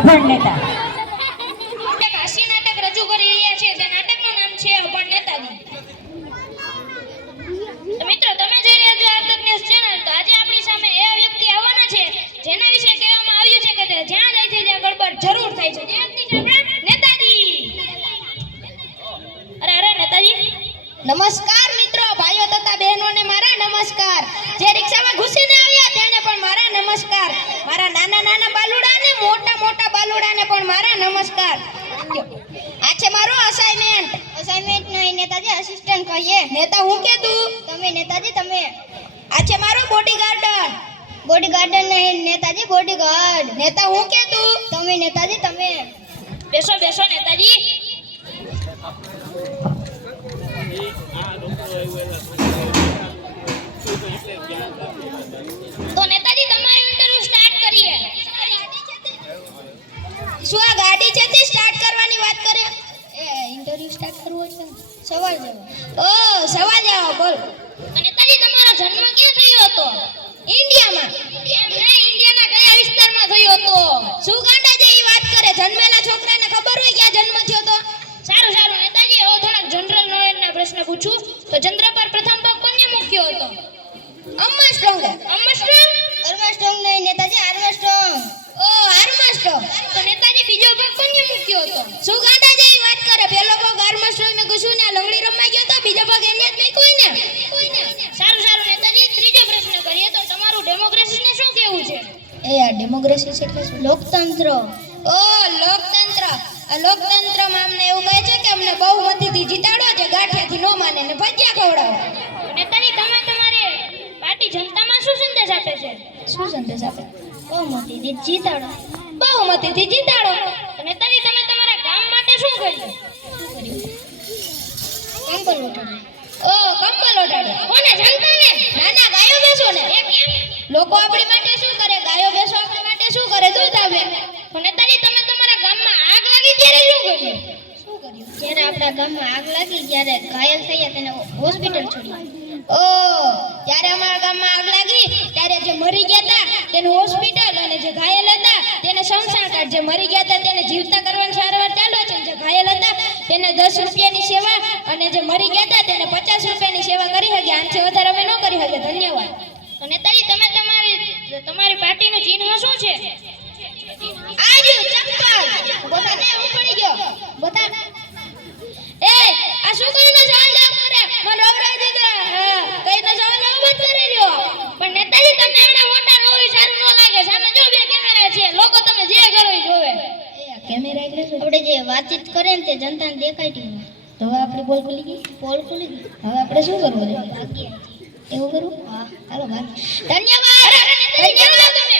અભણ નેતા. એક હાસ્ય નાટક રજૂ કરી રહ્યા છે. તે નાટકનું નામ છે અભણ નેતાજી. તો મિત્રો તમે જોઈ રહ્યા છો આર્તક ન્યૂઝ ચેનલ. તો આજે આપણી સામે એવા વ્યક્તિ આવવાના છે જેના વિશે કહેવામાં આવ્યું છે કે તે જ્યાં જાય છે ત્યાં ગડબડ જરૂર થાય છે. જે વ્યક્તિ છે આપણા નેતાજી. અરે અરે નેતાજી. નમસ્કાર મિત્રો, ભાઈઓ તથા બહેનોને મારા નમસ્કાર. જે રિક્ષામાં ઘૂસીને આવ્યા તેને પણ મારા નમસ્કાર. મારા નાના નાના બાલુડાને મોટા મોટા બાલુડાને પણ મારા નમસ્કાર. આ છે મારો અસાઇનમેન્ટ. અસાઇનમેન્ટ નહીં નેતાજી, અસિસ્ટન્ટ કહીએ. નેતા હું કે તું? તમે નેતાજી તમે. આ છે મારો બોડીગાર્ડન. બોડીગાર્ડન નહીં નેતાજી, બોડીગાર્ડ. નેતા હું કે તું? તમે નેતાજી તમે. બેસો બેસો નેતાજી. તો નેતાજી તમારું ઇન્ટરવ્યુ સ્ટાર્ટ કરીએ. શું આ ગાડી છે તે સ્ટાર્ટ કરવાની વાત કરે? એ ઇન્ટરવ્યુ સ્ટાર્ટ કરવો છે. સવાલ જવાબ. ઓ સવાલ જવાબ બોલ. તો નેતાજી તમારો જન્મ ક્યાં થયો હતો? ઇન્ડિયામાં. ઇન્ડિયાના કયા વિસ્તારમાં થયો હતો? શું ગાંડા જેવી વાત કરે? જન્મેલા છોકરાને ખબર હોય ક્યાં જન્મ થયો તો? સારું સારું નેતાજી, હવે થોડાક જનરલ નોલેજના પ્રશ્ન પૂછું. તો ચંદ્ર પર પ્રથમ પગ કોને મૂક્યો હતો? આર્મસ્ટ્રોંગ. આર્મસ્ટ્રોંગ? આર્મસ્ટ્રોંગ નહીં નેતાજી, આર્મસ્ટ્રોંગ. ઓ આર્મસ્ટ્રોંગ. તો નેતાજી બીજો પગ કોને મૂક્યો હતો? શું ગાંડા જેવી વાત કરે? પેલો પગ આર્મસ્ટ્રોંગ મે કશું ને લંગડી રમવા ગયો તો, બીજો પગ એને જ મૂક્યો હોય ને. સારું સારું નેતાજી, ત્રીજો પ્રશ્ન કરીએ. તો તમારું ડેમોક્રેસીને શું કહેવું છે? એ આ ડેમોક્રેસી એટલે શું? લોકતંત્ર. ઓ લોકતંત્ર. આ લોકતંત્રમાં અમને એવું કહે છે કે અમને બહુમતીથી જીતાડો, જે ગાંઠિયાથી નો માને ને ભજીયા ખવડાવો. નેતાજી તમે તમારે પાર્ટી જનતામાં શું સંદેશ આપે છે? શું સંદેશ આપે? બહુમતીથી જીતાડો. બહુમતીથી જીતાડો. નેતાજી તમે તમારા ગામ માટે શું કર્યું? કંબલ ઉઠાડ્યું. ઓ કંબલ ઓઢાડે. કોને? જનતાને? ના ના, ગાયો બેસો ને. લોકો આપણી માટે શું કરે? ગાયો બેસો આપણી માટે શું કરે? દૂધ આપે. તો નેતાજી તમે તમારા ગામમાં આગ લાગી ત્યારે શું કર્યું? શું કર્યું? જ્યારે આપણા ગામમાં આગ લાગી ત્યારે ઘાયલ થયા તેને હોસ્પિટલ છોડી. ઓ જ્યારે અમારા ગામમાં આગ લાગી ત્યારે જે મરી ગયા હતા તેનું હોસ્પિટલ, અને જે ઘાયલ હતા તેને શમશાન ઘાટ. જે મરી ગયા હતા તેને જીવતા કરવાની સારવાર ચાલુ છે. જે ઘાયલ હતા તેને 10 રૂપિયાની સેવા, અને જે મરી ગયા હતા તેને 50 રૂપિયાની સેવા કરી શકે. આનાથી વધારે અમે ન કરી શકીએ. ધન્યવાદ. તો નેતાજી તમે તમારી પાર્ટીનું ચિહ્ન શું છે? આજુ ચપ્પલ. બોતા ને હું પડી ગયો. બોતા એ આ શું કઈને સવાલ જવાબ કરે? મને ઓવરાઈ દીધા. હા કઈને સવાલ જવાબ જ કરી રહ્યો. પણ નેતાજી તમને એના મોટા ન હોય સારું ન લાગે. સામે જો 2 કેમેરા છે, લોકો તમે જે કરો એ જોવે. એ આ કેમેરા એટલે શું? આપણે જે વાતચીત કરે ને તે જનતાને દેખાય ટી. તો હવે આપણી બોલ ખુલી ગઈ. પોલ ખુલી ગઈ. હવે આપણે શું કરવું છે? ભાગ્ય. એવું કરું? હા હાલો ભાઈ. ધન્યવાદ. ધન્યવાદ તમે.